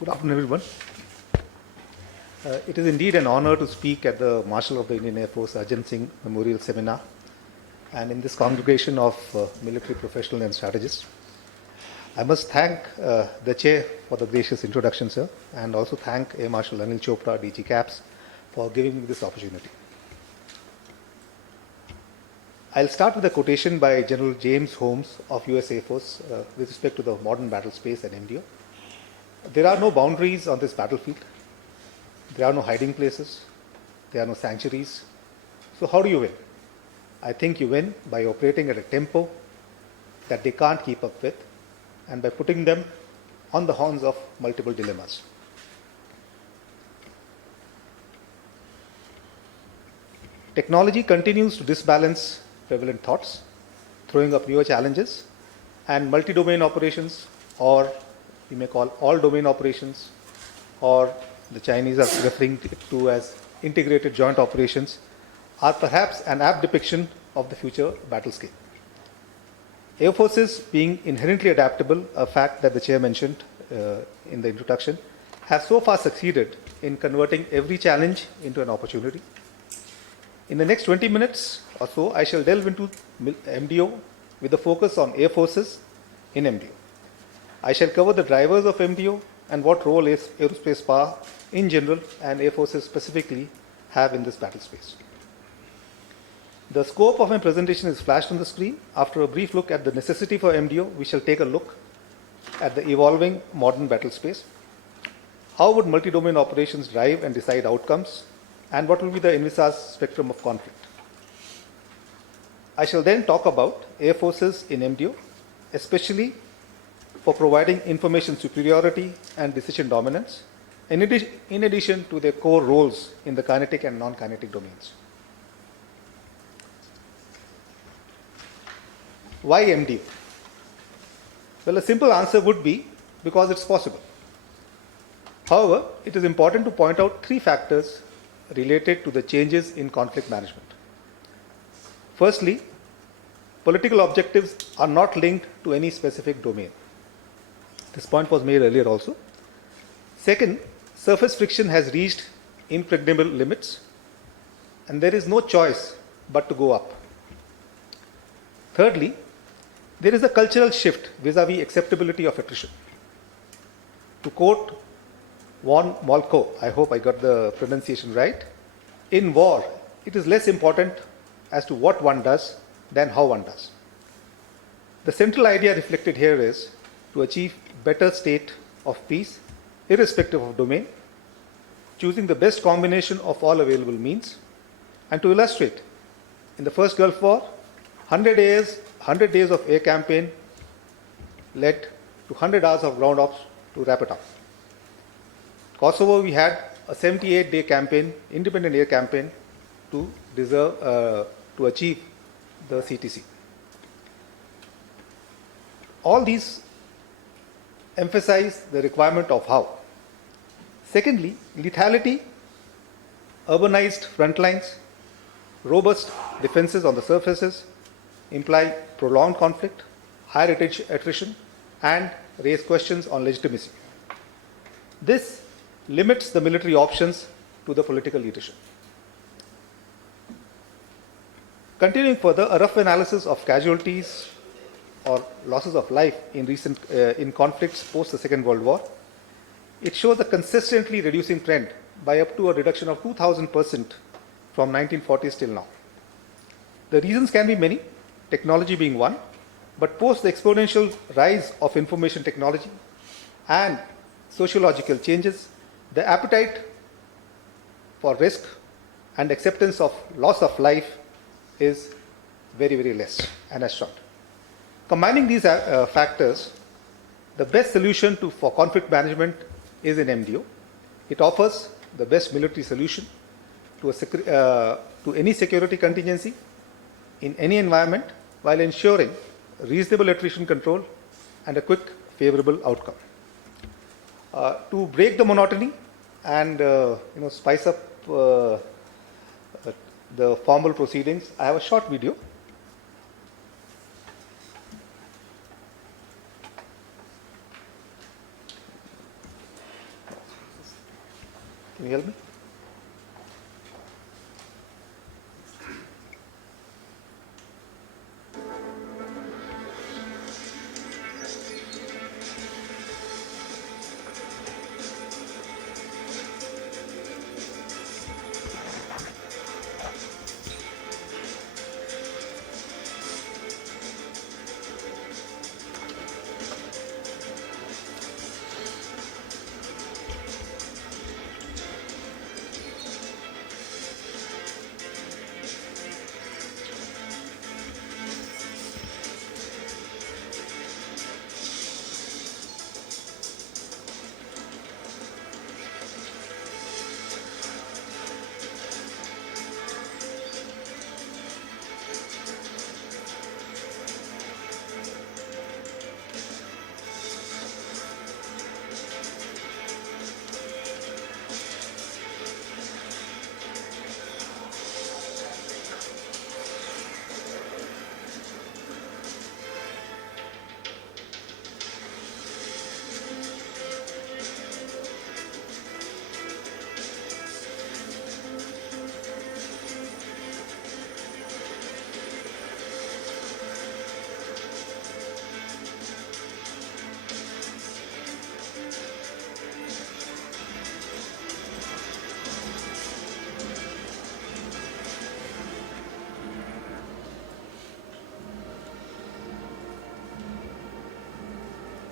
Good afternoon, everyone. It is indeed an honor to speak at the Marshal of the Indian Air Force Arjan Singh Memorial Seminar and in this congregation of military professionals and strategists. I must thank the Chair for the gracious introduction, sir, and also thank Air Marshal Anil Chopra, DG CAPS, for giving me this opportunity. I'll start with a quotation by General James Holmes of US Air Force with respect to the modern battle space and MDO. There are no boundaries on this battlefield. There are no hiding places. There are no sanctuaries. So how do you win? I think you win by operating at a tempo that they can't keep up with and by putting them on the horns of multiple dilemmas. Technology continues to disbalance prevalent thoughts, throwing up newer challenges, and multi-domain operations, or you may call all domain operations, or the Chinese are referring to as integrated joint operations, are perhaps an apt depiction of the future battlescape. Air forces, being inherently adaptable, a fact that the Chair mentioned in the introduction, have so far succeeded in converting every challenge into an opportunity. In the next 20 minutes or so, I shall delve into MDO with a focus on air forces in MDO. I shall cover the drivers of MDO and what role aerospace power in general and air forces specifically have in this battle space. The scope of my presentation is flashed on the screen. After a brief look at the necessity for MDO, we shall take a look at the evolving modern battle space. How would multi-domain operations drive and decide outcomes, and what will be the envisaged spectrum of conflict? I shall then talk about air forces in MDO, especially for providing information superiority and decision dominance, in addition to their core roles in the kinetic and non-kinetic domains. Why MDO? Well, a simple answer would be because it's possible. However, it is important to point out three factors related to the changes in conflict management. Firstly, political objectives are not linked to any specific domain. This point was made earlier also. Second, surface friction has reached impregnable limits and there is no choice but to go up. Thirdly, there is a cultural shift vis-a-vis acceptability of attrition. To quote von Moltke, I hope I got the pronunciation right, in war, it is less important as to what one does than how one does. The central idea reflected here is to achieve better state of peace, irrespective of domain, choosing the best combination of all available means. And to illustrate, in the first Gulf War, 100 days of air campaign led to 100 hours of ground ops to wrap it up. Kosovo, we had a 78-day campaign, independent air campaign, to achieve the CTC. All these emphasize the requirement of how. Secondly, lethality, urbanized front lines, robust defenses on the surfaces imply prolonged conflict, higher attrition, and raise questions on legitimacy. This limits the military options to the political leadership. Continuing further, a rough analysis of casualties or losses of life in conflicts post the Second World War, it shows a consistently reducing trend by up to a reduction of 2,000% from 1940s till now. The reasons can be many, technology being one, but post the exponential rise of information technology and sociological changes, the appetite for risk and acceptance of loss of life is very, very less and has shrunk. Combining these factors, the best solution for conflict management is in MDO. It offers the best military solution to any security contingency in any environment while ensuring reasonable attrition control and a quick, favorable outcome. To break the monotony and spice up the formal proceedings, I have a short video. Can you help me?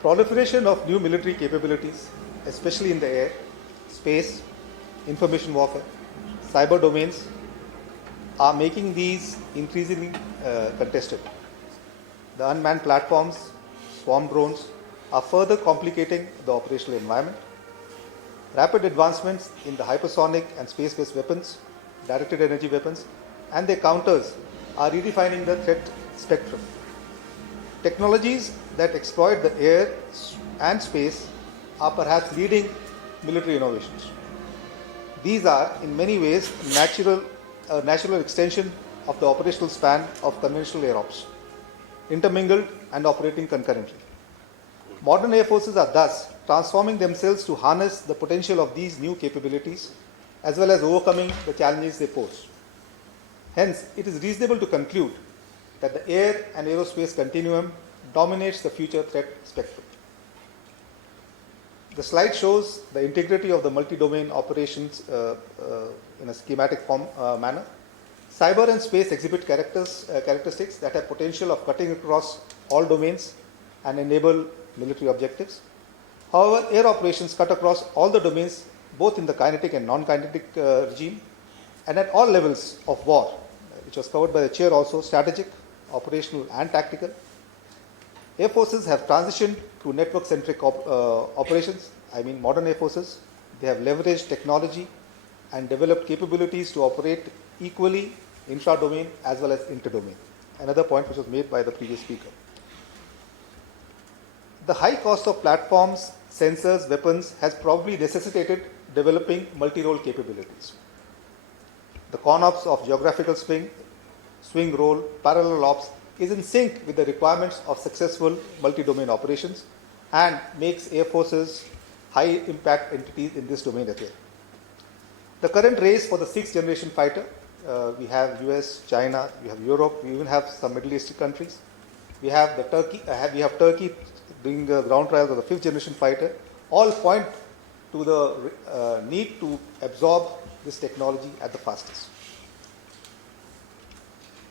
Proliferation of new military capabilities, especially in the air, space, information warfare, cyber domains, are making these increasingly contested. The unmanned platforms, swarm drones, are further complicating the operational environment. Rapid advancements in the hypersonic and space-based weapons, directed energy weapons, and their counters are redefining the threat spectrum. Technologies that exploit the air and space are perhaps leading military innovations. These are, in many ways, natural extension of the operational span of conventional air ops, intermingled and operating concurrently. Modern air forces are thus transforming themselves to harness the potential of these new capabilities, as well as overcoming the challenges they pose. Hence, it is reasonable to conclude that the air and aerospace continuum dominates the future threat spectrum. The slide shows the integrity of the multi-domain operations in a schematic manner. Cyber and space exhibit characteristics that have potential of cutting across all domains and enable military objectives. However, air operations cut across all the domains, both in the kinetic and non-kinetic regime, and at all levels of war, which was covered by the chair also, strategic, operational and tactical. Air forces have transitioned to network-centric operations. I mean modern air forces. They have leveraged technology and developed capabilities to operate equally intra-domain as well as inter-domain. Another point which was made by the previous speaker. The high cost of platforms, sensors, weapons has probably necessitated developing multi-role capabilities. The CONOPS of geographical swing role, parallel ops is in sync with the requirements of successful multi-domain operations and makes air forces high impact entities in this domain as well. The current race for the 6th generation fighter, we have US, China, we have Europe, we even have some Middle Eastern countries. We have Turkey doing the ground trials of the 5th generation fighter, all point to the need to absorb this technology at the fastest.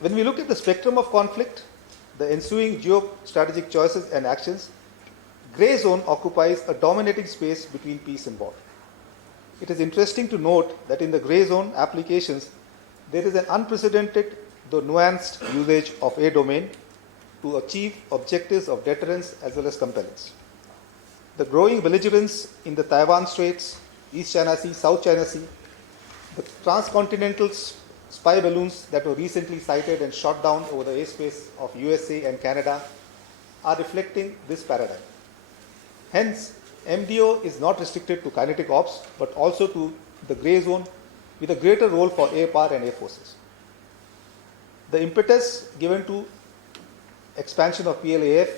When we look at the spectrum of conflict, the ensuing geostrategic choices and actions, gray zone occupies a dominating space between peace and war. It is interesting to note that in the gray zone applications, there is an unprecedented, though nuanced usage of a domain to achieve objectives of deterrence as well as compellence. The growing belligerence in the Taiwan Straits, East China Sea, South China Sea, the transcontinental spy balloons that were recently sighted and shot down over the airspace of USA and Canada are reflecting this paradigm. Hence, MDO is not restricted to kinetic ops, but also to the grey zone with a greater role for air power and air forces. The impetus given to expansion of PLAF,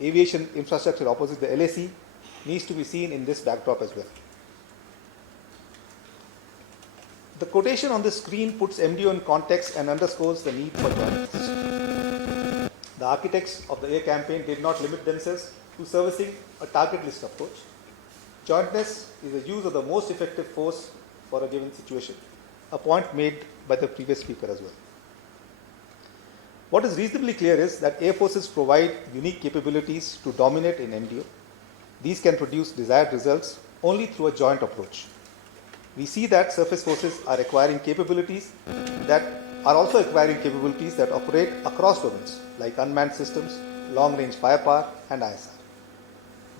aviation infrastructure opposite the LAC, needs to be seen in this backdrop as well. The quotation on the screen puts MDO in context and underscores the need for jointness. The architects of the A campaign did not limit themselves to servicing a target list approach. Jointness is the use of the most effective force for a given situation, a point made by the previous speaker as well. What is reasonably clear is that air forces provide unique capabilities to dominate in MDO. These can produce desired results only through a joint approach. We see that surface forces are acquiring capabilities that operate across domains like unmanned systems, long-range firepower, and ISR.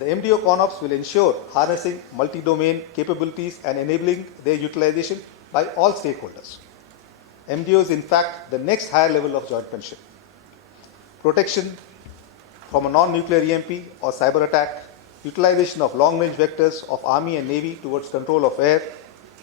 The MDO ConOps will ensure harnessing multi-domain capabilities and enabling their utilization by all stakeholders. MDO is in fact the next higher level of jointmanship. Protection from a non-nuclear EMP or cyber attack, utilization of long-range vectors of Army and Navy towards control of air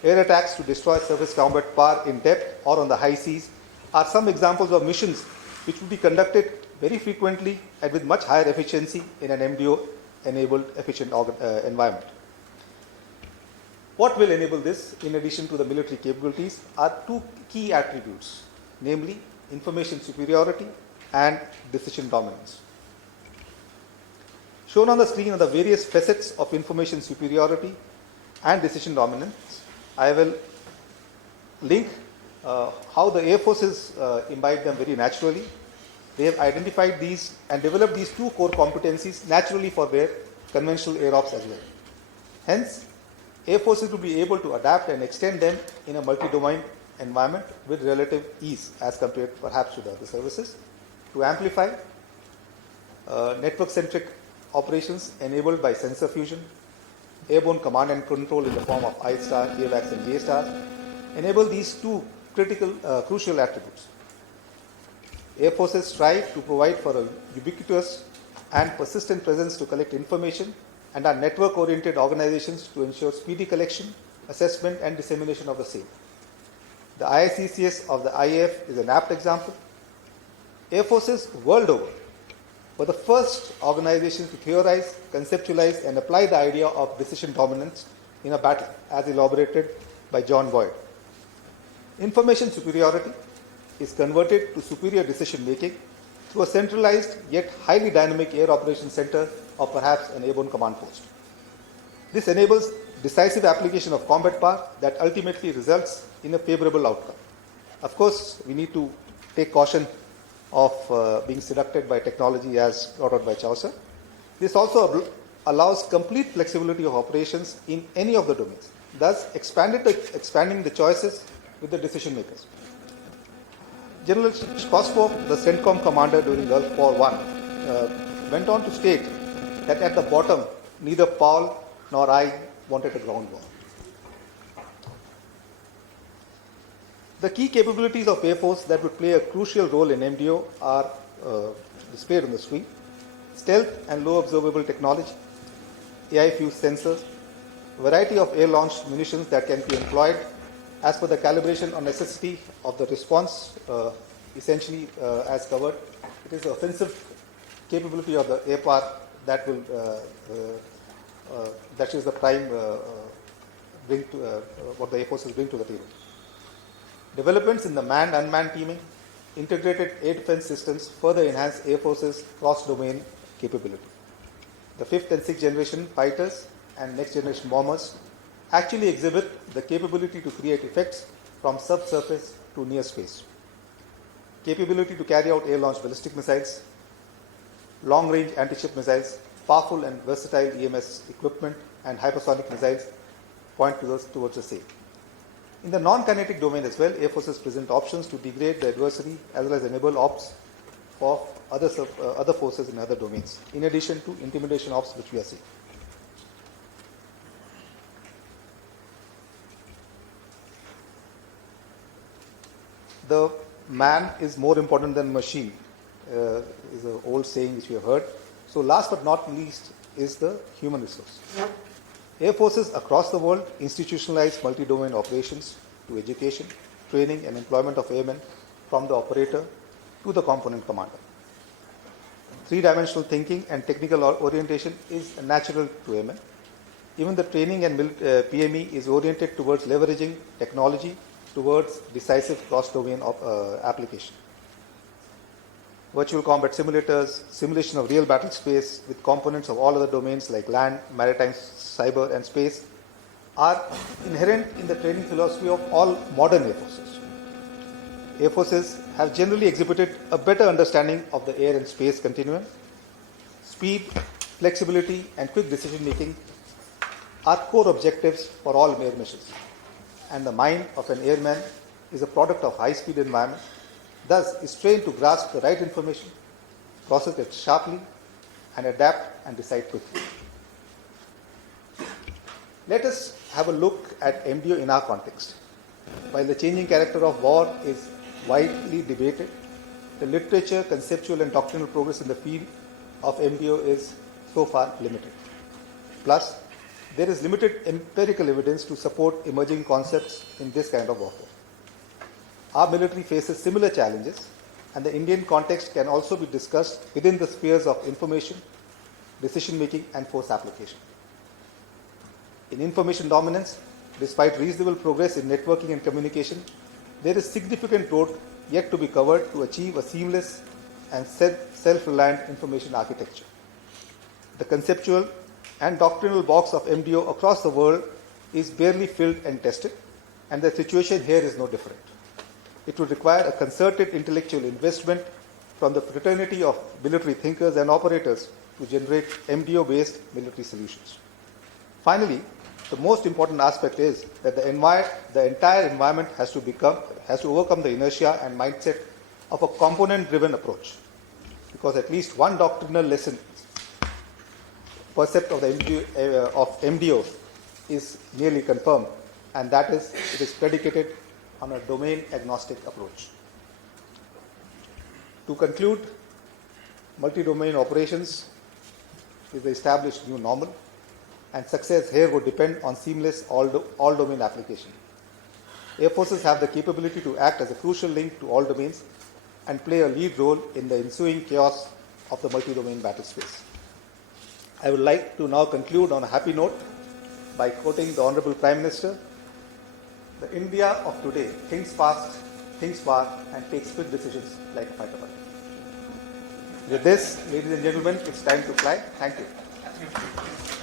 attacks to destroy surface combat power in depth or on the high seas are some examples of missions which will be conducted very frequently and with much higher efficiency in an MDO-enabled efficient environment. What will enable this, in addition to the military capabilities, are two key attributes, namely information superiority and decision dominance. Shown on the screen are the various facets of information superiority and decision dominance. I will link how the Air Forces imbibe them very naturally. They have identified these and developed these two core competencies naturally for their conventional air ops as well. Hence, Air Forces will be able to adapt and extend them in a multi-domain environment with relative ease as compared perhaps to the other services to amplify network-centric operations enabled by sensor fusion, airborne command and control in the form of I-star, AVACS and J-star, enable these two crucial attributes. Air Forces strive to provide for a ubiquitous and persistent presence to collect information and are network-oriented organizations to ensure speedy collection, assessment and dissemination of the same. The IICCS of the IAF is an apt example. Air Forces world over were the first organizations to theorize, conceptualize and apply the idea of decision dominance in a battle as elaborated by John Boyd. Information superiority is converted to superior decision making through a centralized yet highly dynamic air operations center or perhaps an airborne command post. This enables decisive application of combat power that ultimately results in a favorable outcome. Of course, we need to take caution of being seducted by technology as brought out by Chaucer. This also allows complete flexibility of operations in any of the domains, thus expanding the choices with the decision makers. General Schwarzkopf, the CENTCOM commander during Gulf War I, went on to state that at the bottom, neither Paul nor I wanted a ground war. The key capabilities of Air Force that would play a crucial role in MDO are displayed on the screen. Stealth and low observable technology, AI-fused sensors, variety of air-launched munitions that can be employed as per the calibration or necessity of the response, essentially as covered. It is the offensive capability of the air power that will that is the prime bring to what the Air Forces bring to the table. Developments in the manned-unmanned teaming, integrated air defense systems further enhance Air Force's cross-domain capability. The 5th and 6th generation fighters and next generation bombers actually exhibit the capability to create effects from subsurface to near space. Capability to carry out air-launched ballistic missiles, long-range anti-ship missiles, powerful and versatile EMS equipment, and hypersonic missiles point towards the same. In the non-kinetic domain as well, Air Forces present options to degrade the adversary as well as enable ops for other forces in other domains, in addition to intimidation ops which we are seeing. The man is more important than machine is an old saying which we have heard. So last but not least is the human resource. Air Forces across the world institutionalize multi-domain operations to education, training and employment of airmen from the operator to the component commander. Three-dimensional thinking and technical orientation is natural to airmen. Even the training and PME is oriented towards leveraging technology towards decisive cross-domain application. Virtual combat simulators, simulation of real battle space with components of all other domains like land, maritime, cyber, and space are inherent in the training philosophy of all modern air forces. Air forces have generally exhibited a better understanding of the air and space continuum. Speed, flexibility, and quick decision making are core objectives for all air missions. And the mind of an airman is a product of high-speed environment, thus is trained to grasp the right information, process it sharply, and adapt and decide quickly. Let us have a look at MDO in our context. While the changing character of war is widely debated, the literature, conceptual, and doctrinal progress in the field of MDO is so far limited. Plus, there is limited empirical evidence to support emerging concepts in this kind of warfare. Our military faces similar challenges, and the Indian context can also be discussed within the spheres of information, decision making, and force application. In information dominance, despite reasonable progress in networking and communication, there is significant road yet to be covered to achieve a seamless and self-reliant information architecture. The conceptual and doctrinal box of MDO across the world is barely filled and tested, and the situation here is no different. It would require a concerted intellectual investment from the fraternity of military thinkers and operators to generate MDO-based military solutions. Finally, the most important aspect is that the entire environment has to overcome the inertia and mindset of a component-driven approach, because at least one doctrinal lesson percept of MDO is nearly confirmed, and that is it is predicated on a domain-agnostic approach. To conclude, multi-domain operations is the established new normal, and success here would depend on seamless all-domain application. Air forces have the capability to act as a crucial link to all domains and play a lead role in the ensuing chaos of the multi-domain battle space. I would like to now conclude on a happy note by quoting the Honorable Prime Minister: "The India of today thinks fast, thinks far, and takes quick decisions like a fighter pilot." With this, ladies and gentlemen, it's time to fly. Thank you.